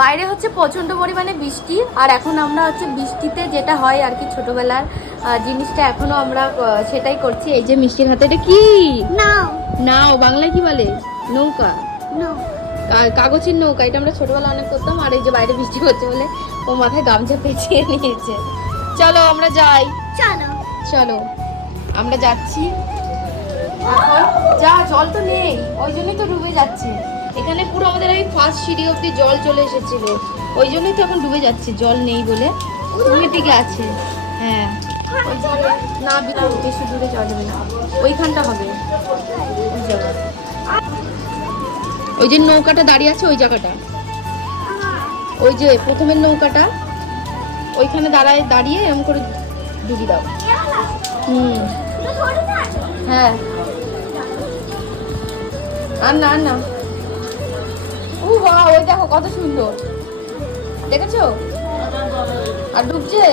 বাইরে হচ্ছে প্রচন্ড পরিমাণে বৃষ্টি, আর এখন আমরা হচ্ছে বৃষ্টিতে যেটা হয় আর কি ছোটবেলার জিনিসটা এখনো আমরা সেটাই করছি। এই যে মিষ্টির হাতে এটা কি? নাও নাও বাংলায় কি বলে? নৌকা। নাও কাগজের নৌকা, এটা আমরা ছোটবেলা অনেক করতাম। আর এই যে বাইরে বৃষ্টি হচ্ছে বলে ও মাথায় গামছা পেঁচিয়ে নিয়েছে। চলো আমরা যাই, চলো চলো আমরা যাচ্ছি এখন। যা জল তো নেই, ওই জন্যই তো ডুবে যাচ্ছে। এখানে পুরো আমাদের এই ফার্স্ট সিঁড়ি অব্দি জল চলে এসেছিল, ওই জন্যই তো এখন ডুবে যাচ্ছে, জল নেই বলে। ওই দিকে আছে, হ্যাঁ ওই দিকে। না বেশি দূরে যাওয়া যাবে না, ওইখানটা হবে ওই জায়গা। ওই যে নৌকাটা দাঁড়িয়ে আছে ওই জায়গাটা, ওই যে প্রথমের নৌকাটা, ওইখানে দাঁড়িয়ে এরকম করে ডুবি দাও। হ্যাঁ আর না আর না। ও বাহ, ওই দেখো কত সুন্দর, দেখেছো? আর ডুবছে।